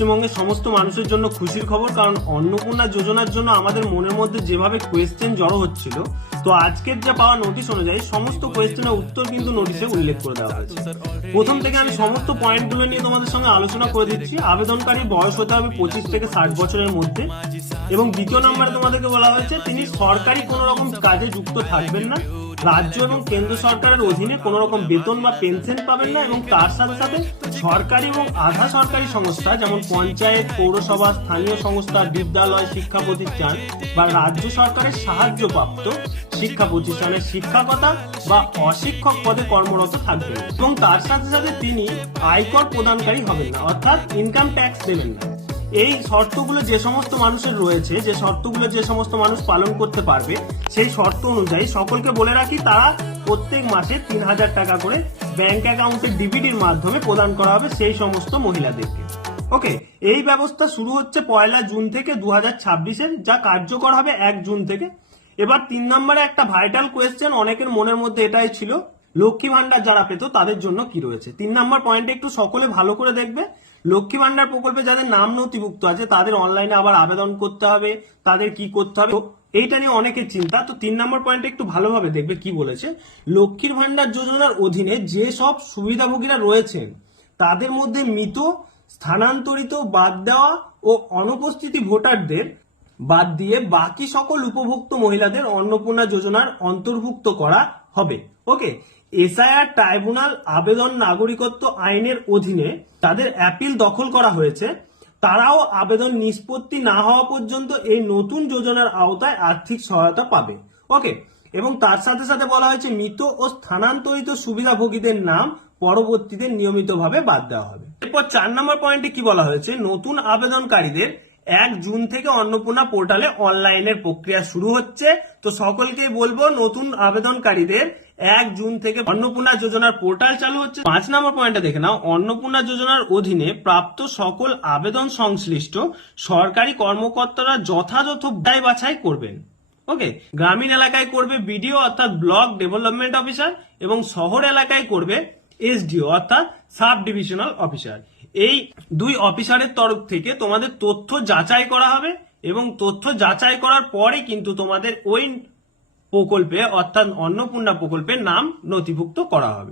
পশ্চিমবঙ্গের সমস্ত মানুষের জন্য খুশির খবর, কারণ অন্নপূর্ণা যোজনার জন্য আমাদের মনের মধ্যে যেভাবে কোয়েশ্চেন জড়ো হচ্ছিল, তো আজকের যা পাওয়া নোটিশ অনুযায়ী সমস্ত কোয়েশ্চেনের উত্তর কিন্তু নোটিশে উল্লেখ করে দেওয়া হয়েছে। প্রথম থেকে আমি সমস্ত পয়েন্টগুলো নিয়ে তোমাদের সঙ্গে আলোচনা করে দিচ্ছি। আবেদনকারী বয়স হতে হবে 25 থেকে 60 বছরের মধ্যে, এবং দ্বিতীয় নম্বরে তোমাদেরকে বলা হয়েছে তিনি সরকারি কোনো রকম কাজে যুক্ত থাকবেন না, রাজ্য এবং কেন্দ্র সরকারের অধীনে কোন রকম বেতন বা পেনশন পাবেন না, এবং তার সাথে সাথে সরকারি এবং আধা সরকারি সংস্থা যেমন পঞ্চায়েত, পৌরসভা, স্থানীয় সংস্থা, বিদ্যালয়, শিক্ষা প্রতিষ্ঠান বা রাজ্য সরকারের সাহায্যপ্রাপ্ত শিক্ষা প্রতিষ্ঠানের শিক্ষকতা বা অশিক্ষক পদে কর্মরত থাকবেন, এবং তার সাথে সাথে তিনি আয়কর প্রদানকারী হবেন না, অর্থাৎ ইনকাম ট্যাক্স দেবেন না। এই শর্তগুলো যে সমস্ত মানুষের রয়েছে, যে শর্তগুলো যে সমস্ত মানুষ পালন করতে পারবে, সেই শর্ত অনুযায়ী সকলকে বলে রাখি তারা প্রত্যেক মাসে 3000 টাকা করে ব্যাংক অ্যাকাউন্টে ডিবিটির মাধ্যমে প্রদান করা হবে সেই সমস্ত মহিলাদেরকে। ওকে, এই ব্যবস্থা শুরু হচ্ছে 1 জুন থেকে 2026-এর, যা কার্যকর হবে 1 জুন থেকে। এবার 3 নম্বরে একটা ভাইটাল কোয়েশ্চেন অনেকের মনের মধ্যে এটাই ছিল, লক্ষ্মী ভান্ডার যারা পেত তাদের জন্য কি রয়েছে। 3 নম্বর পয়েন্টে একটু সকলে ভালো করে দেখবে। লক্ষ্মী ভান্ডার প্রকল্পে যাদের নাম নথিভুক্ত আছে তাদের অনলাইনে আবার আবেদন করতে হবে, তাদের কি করতে হবে এইটা নিয়ে অনেকের চিন্তা। তো 3 নম্বর পয়েন্টে একটু ভালোভাবে দেখবে কি বলেছে। লক্ষ্মীর ভান্ডার যোজনার অধীনে যে সব সুবিধাভোগীরা রয়েছেন তাদের মধ্যে মৃত, স্থানান্তরিত, বাদ দেওয়া ও অনুপস্থিতি ভোটারদের বাদ দিয়ে বাকি সকল উপভোক্ত মহিলাদের অন্নপূর্ণা যোজনার অন্তর্ভুক্ত করা হবে। ওকে, এসআইআর ট্রাইব্যুনাল আবেদন নাগরিকত্ব আইনের অধীনে তাদের অ্যাপিল দখল করা হয়েছে, তারাও আবেদন নিষ্পত্তি না হওয়া পর্যন্ত এই নতুন যোজনার আওতায় আর্থিক সহায়তা পাবে। ওকে, এবং তার সাথে সাথে বলা হয়েছে মৃত ও স্থানান্তরিত সুবিধাভোগীদের নাম পরবর্তীতে নিয়মিতভাবে বাদ দেওয়া হবে। এরপর 4 নম্বর পয়েন্টে কি বলা হয়েছে, নতুন আবেদনকারীদের 1 জুন থেকে অন্নপূর্ণা পোর্টালে অনলাইনের প্রক্রিয়া শুরু হচ্ছে। তো সকলকেই বলবো নতুন আবেদনকারীদের 1 জুন থেকে অন্নপূর্ণা যোজনার পোর্টাল চালু হচ্ছে। 5 নম্বর পয়েন্টে দেখে নাও, অন্নপূর্ণা যোজনার অধীনে প্রাপ্ত সকল আবেদন সংশ্লিষ্ট সরকারি কর্মকর্তারা যথাযথ বাছাই করবেন। ওকে, গ্রামীণ এলাকায় করবে বিডিও অর্থাৎ ব্লক ডেভেলপমেন্ট অফিসার, এবং শহর এলাকায় করবে এসডিও অর্থাৎ সাব ডিভিশনাল অফিসার। এই 2 অফিসারের তরফ থেকে তোমাদের তথ্য যাচাই করা হবে, এবং তথ্য যাচাই করার পরে কিন্তু তোমাদের ওই প্রকল্পে অর্থাৎ অন্নপূর্ণা প্রকল্পের নাম নথিভুক্ত করা হবে।